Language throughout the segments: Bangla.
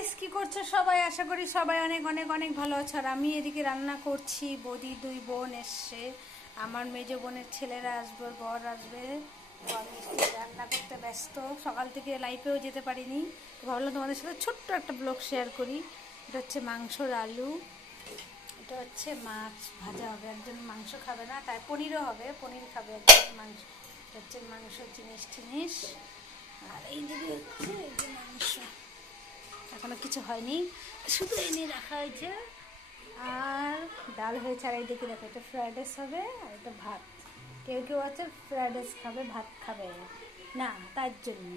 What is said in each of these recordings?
গাইস কি করছো সবাই? আশা করি সবাই অনেক অনেক অনেক ভালো আছো। আর আমি এদিকে রান্না করছি। বৌদি দুই বোন এসছে, আমার মেজো বোনের ছেলেরা আসবে, বর আসবে। তো আমি রান্না করতে ব্যস্ত, সকাল থেকে লাইভেও যেতে পারিনি। ভাবলাম তোমাদের সাথে ছোট্ট একটা ব্লগ শেয়ার করি। এটা হচ্ছে মাংসর আলু, এটা হচ্ছে মাছ ভাজা হবে। একজন মাংস খাবে না, তাই পনিরও হবে, পনির খাবে একজন। মাংস, এটা হচ্ছে মাংস জিনিস। আর এই দিকে হচ্ছে এই যে মাংস, এখনো কিছু হয়নি, শুধু এনে রাখা হয়েছে। আর ডাল হয়েছে। আর এই দিকে দেখো, এটা ফ্রাইড রাইস হবে আর এটা ভাত। কেউ কেউ আছে ফ্রাইড রাইস খাবে, ভাত খাবে না, তার জন্য।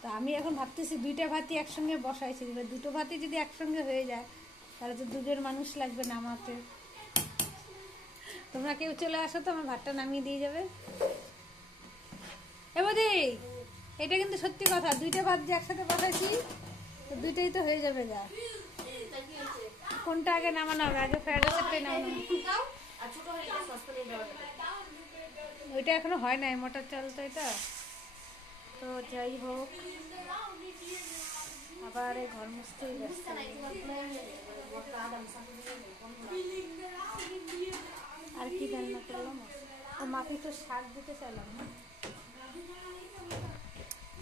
তো আমি এখন ভাবতেছি দুইটা ভাতই একসঙ্গে বসাইছি। দুটো ভাতই যদি একসঙ্গে হয়ে যায় তাহলে তো দুজন মানুষ লাগবে নামাতে। তোমরা কেউ চলে আসো তো, আমার ভাতটা নামিয়ে দিয়ে যাবে। এবারে এটা কিন্তু সত্যি কথা, দুইটা ভাত যে একসাথে বসাইছি তো দুইটাই তো হয়ে যাবে। গা কোনটা আগে নামানো হবে? আগে ফ্রাইড রাইসটাই নামানো। ওইটা এখনো হয় নাই, মটর চাল তো এটা। তো যাই হোক, আবার এই ঘর মুছতেই ব্যস্ত। আর কি রান্না করলাম? ও মাকে তো শাক দিতে চাইলাম না।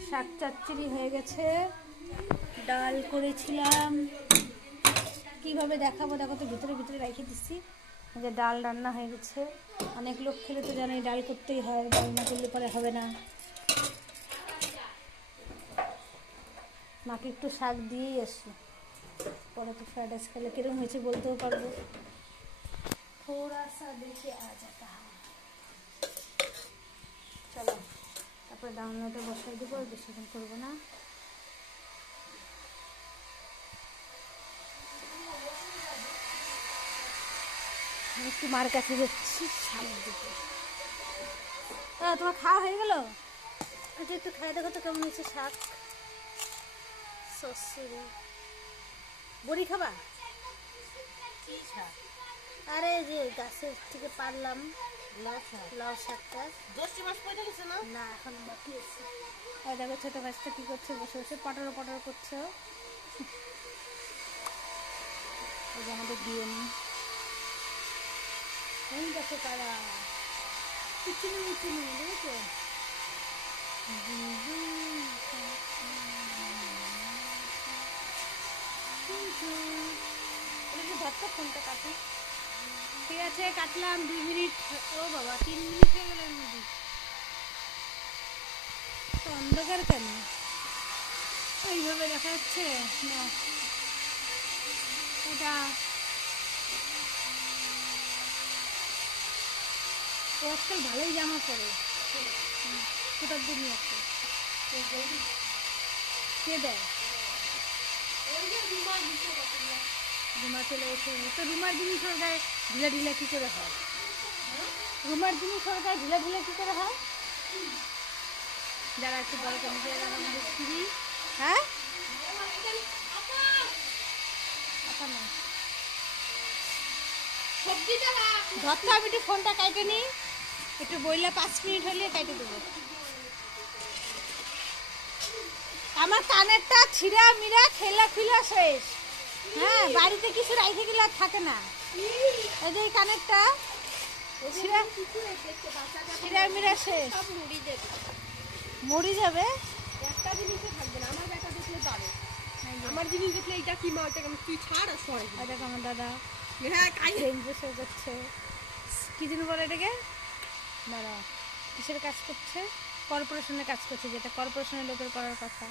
শাক চচ্চড়ি হয়ে গেছে, ডাল করেছিলাম। কিভাবে দেখাবো দেখো তো, ভিতরে ভিতরে রেখে দিচ্ছি। যে ডাল রান্না হয়ে গেছে। অনেক লোক খেলে তো জানে ডাল করতেই হয়, ডাল না করলে পরে হবে না। মাকে একটু শাক দিয়েই আসি, পরে তো ফ্রাইড রাইস খেলে কিরকম হয়েছে বলতেও পারবো। থোড়া সা দেখে আ যাতা। চলো তারপরে ডাউনলোডে বসাই দেবো, আর বেশিক্ষণ করবো না। আমি একটু মার কাছে যাচ্ছি শাক দিতে। তোমার খাওয়া হয়ে গেল? আচ্ছা একটু খাই দেখো তো কেমন হয়েছে শাক। শ্বশুরি বড়ি খাবা? আরে যে গাছের থেকে পারলাম লাউ শাকটা। না এখন বাকি আছে। আর দেখো ছোট গাছটা কি করছে, বসে বসে পটর পটর করছে। ওই যে আমাদের বিয়ে নেই, এই দেখো তারা চিনি মিচিনি দেখেছো। ধরতো ফোনটা কাটি। ঠিক আছে কাটলাম, 2 মিনিট। ও বাবা 3 মিনিট হয়ে গেল। তো অন্ধকার কেন এইভাবে দেখা যাচ্ছে না? এটা আজকাল ভালোই জামা পরে, কোথার দিন একটা কে দেয়? রুমা চলে এসে তো রুমার জিনিস ওর গায়ে ঢিলা ঢিলা কী করে হয়? রুমার জিনিস ওর গায়ে ঢিলা ঢিলা কী করে হয়? যারা একটু বড় কমিটি আমাদের স্ত্রী। হ্যাঁ ধরতে আমি একটু ফোনটা কাটে নিই, একটু বললে 5 মিনিট হলে কেটে দেবো। আমার কানেরটা ছিঁড়া মিরা খেলা খুলা শেষ। হ্যাঁ বাড়িতে কিছু রাইখে গেলে আর থাকে না। এই যে কানেরটা ছিঁড়া মিরা শেষ, মরি যাবে। একটা জিনিসও থাকবে না। আমার ব্যাটা দেখলে পারো, আমার জিনিস দেখলে এইটা কি মা ওটা কেমন তুই ছাড়। আর সরে দেখো আমার দাদা হ্যাঁ বসে যাচ্ছে। কি যেন বলে এটাকে, দাদা কিসের কাজ করছে? কর্পোরেশনের কাজ করছে, যেটা কর্পোরেশনের লোকের করার কথা।